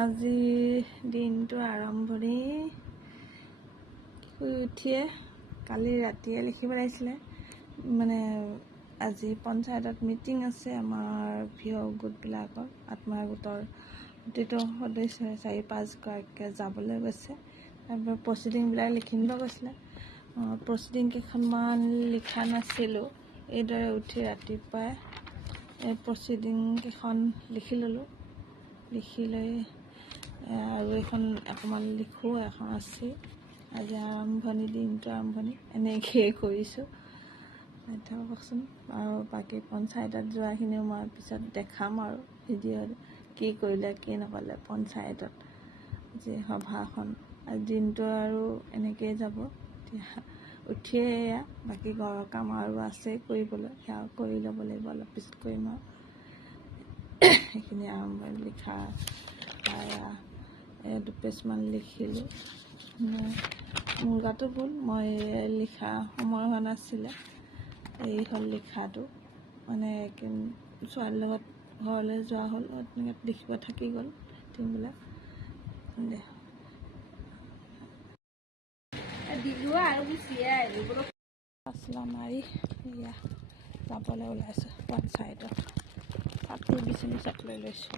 আজি দিনটো আৰম্ভণি শুই উঠিয়ে কালি ৰাতিয়ে লিখিব লাগিছিলে। মানে আজি পঞ্চায়তত মিটিং আছে আমাৰ ভিঅ গোটবিলাকৰ, আত্মসহায়ক গোটৰ প্ৰতিটো সদস্য 4-5 গৰাকীয়ে যাবলৈ গৈছে। তাৰপৰা প্ৰচিডিংবিলাক লিখি নিব কৈছিলে। প্ৰচিডিং কেইখনমান লিখা নাছিলোঁ। এইদৰে উঠি ৰাতিপুৱাই এই প্ৰচিডিং কেইখন লিখি ল'লোঁ। লিখি লৈ আৰু এখন অকণমান লিখোঁ, এখন আছে। আজি আৰম্ভণি, দিনটো আৰম্ভণি এনেকৈয়ে কৰিছোঁ। কওকচোন আৰু বাকী পঞ্চায়তত যোৱাখিনিও মই পিছত দেখাম আৰু ভিডিঅ'ত কি কৰিলে কি নকৰিলে পঞ্চায়তত যি সভাখন। আজি দিনটো আৰু এনেকৈয়ে যাব। এতিয়া উঠিয়ে এয়া বাকী ঘৰৰ কাম আৰু আছে কৰিবলৈ, সেয়া কৰি ল'ব লাগিব। অলপ পিছত কৰিম আৰু সেইখিনি আৰম্ভণি লিখা 2 পেজমান লিখিলোঁ। মোৰ গাটো ভুল, মই লিখা সময় হোৱা নাছিলে। এই হ'ল লিখাটো, মানে ছোৱালীৰ লগত ঘৰলৈ যোৱা হ'ল, তেনেকৈ লিখিব থাকি গ'ল দিনবিলাক। পাছলা মাৰি এয়া যাবলৈ ওলাইছোঁ পঞ্চায়তত। ছাতি বিচনি চাত লৈ লৈছোঁ।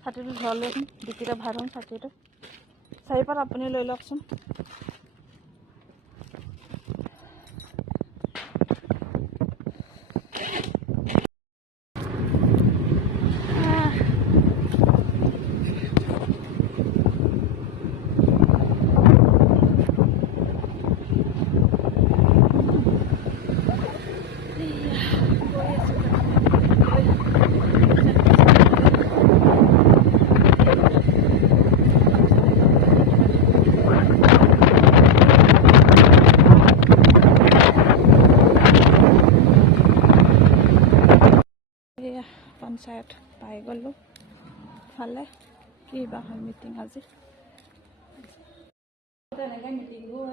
ছাতিটো ঘৰলৈ ডিকিটা ভৰাই থ'ম। ছাতিটো 4 পাত আপুনি লৈ লওকচোন। পঞ্চায়ত পাই গ'লোঁ। ফালে কি বা হয় মিটিং আজি। তেনেকৈ মিটিংবোৰ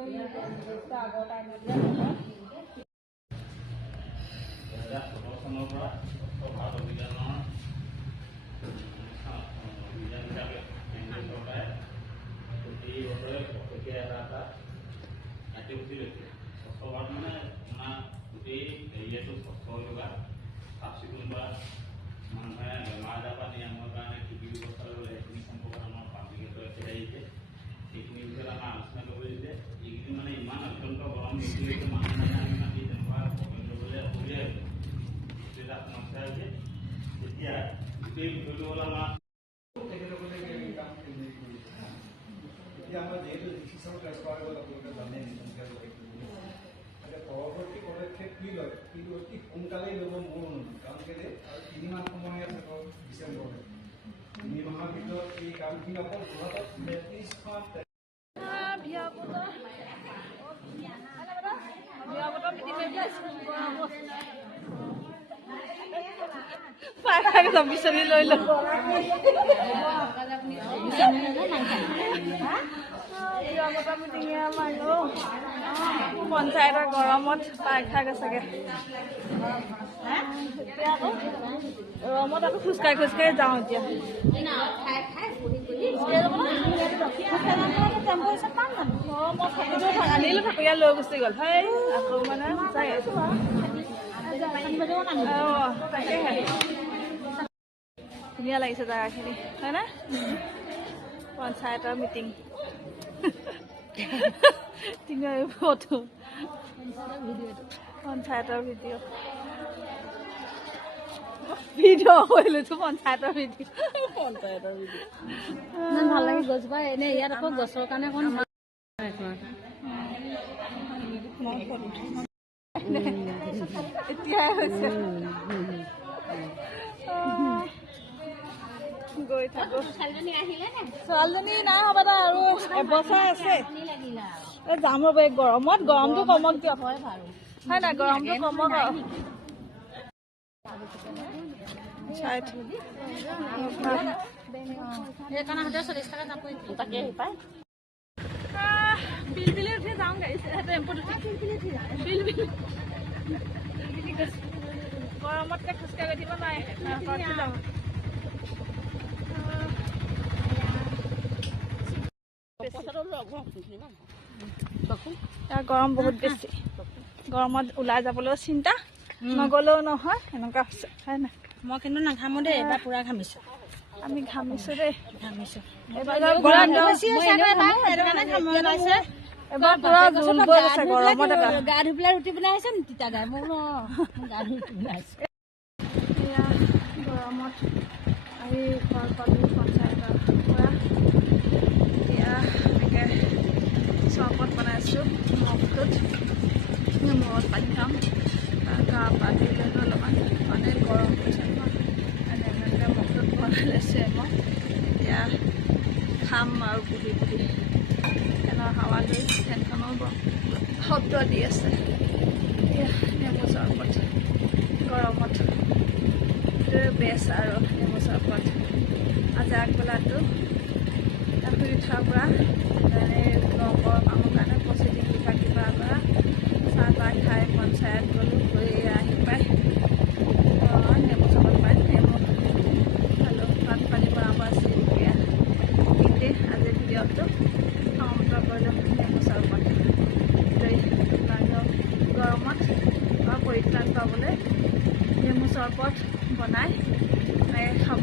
আগৰ টাইমত মানুহে বেমাৰ আজাৰ পৰা নিৰাময়ৰ কাৰণে কি কি ব্যৱস্থা ল'ব লাগে সেইখিনি সম্পৰ্কত আমাৰ পাব্লিকেটৰ এখেত আহিছে। সেইখিনি বিষয়ত আমাৰ আলোচনা কৰিব দিছে। এইকেইদিন মানে ইমান অত্যন্ত গৰম বেছি হৈছে, মানুহ মানে আমি মাটি তেনেকুৱা প্ৰব্লেম ল'বলৈ অসুবিধা হৈছে। সেইটো এটা সমস্যা হৈছে। এতিয়া গোটেই বিষয়টো হ'ল আমাৰ এতিয়া আমাৰ যিহেতু ডিচিশ্যন ট্ৰেন্সফাৰ হ'ল, আপোনালোকে জানে পৰৱৰ্তী পদক্ষেপ কি লয়, কিন্তু অতি সোনকালেই ল'ব মোৰ অনুৰোধ। কাৰণ কেলৈ আৰু 3 মাহ সময় আছে ডিচেম্বৰলৈ। 3 মাহৰ ভিতৰত এই কামখিনি অকল যোৰহাটত 33খন বিচনী লৈ লওঁ। পঞ্চায়তৰ গৰমত পাই খাই গৈছেগে। গৰমত আকৌ খোজকাঢ়ি যাওঁ এতিয়া। আনিলোঁ থাকোঁ, লৈ গুচি গ'ল। সেই আকৌ মানে তাকেহে ধুনীয়া লাগিছে জেগাখিনি, হয়নে? পঞ্চায়তৰ মিটিং ফটো, পঞ্চায়তৰ ভিডিঅ' কৰি লৈছোঁ। পঞ্চায়তৰ ভিডিঅ' ইমান ভাল লাগে গছজোপা। এনেই ইয়াত আকৌ গছৰ কাৰণে অকণ এতিয়াই হৈছে। গৈ থাকোঁ। ছোৱালীজনী নাই হ'ব দে, আৰু এবছৰ আছে। যাম ৰ'ব। এই গৰমত, গৰমটো কমক দিয়ক, হয় নাই? গৰমটো কমক আৰু পিলপিলি উঠি যাওঁ গাড়ী টেম্পুত উঠি গৰমতকৈ খোজকাঢ়ি উঠিব নোৱাৰে। ইয়াৰ গৰম বহুত বেছি গৰমত ওলাই যাবলৈও চিন্তা নগ'লেও নহয় এনেকুৱা হৈছে হয় নাই মই কিন্তু নাঘামো দেই এবাৰ পুৰা ঘামিছোঁ আমি ঘামিছোঁ দেই ঘামিছোঁ এইবাৰ এবাৰ পুৰা জোল বৈ গৈছে গৰমত এবাৰ গা ধুই পেলাই ৰুটি বনাই আহিছে নি তিতা গাই মই গা ধুই ৰুটি বনাই আহিছোঁ এয়া গৰমত আহি ঘৰ পালোঁ পঞ্চায়তৰ পৰা এতিয়া এনেকৈ চৰবত বনাইছোঁ মগটোত মূৰত পানী খাম গা পা ধুই লৈ অলপমান মানে গৰম হৈছে এনেকৈ মগটোত বনাই লৈছোঁ মই এতিয়া খাম আৰু বুঢ়ি বুঢ়ি ফেনৰ হাৱা লৈ ফেনখনো শব্দ দি আছে এতিয়া নেমু চৰবত গৰমত বেছ আৰু নেমু চৰবত আজি আগবেলাটো শুই উঠাৰ পৰা লগৰ কামৰ কাৰণে প্ৰচিডিং কিবা কৰা চাহ তাহ খাই পঞ্চায়ত গ'লোঁ গৈ আহি পাই নেমু চৰবত পাই নেমু খালোঁ ভাত পানী বনাব আছিল এতিয়া সেইটোৱে আজিৰ ভিডিঅ'টো সমাপ্ত কৰিলোঁ নেমু চৰবত লৈ গৰমত পৰিত্ৰাণ পাবলৈ নেমু চৰবত বনাই খাব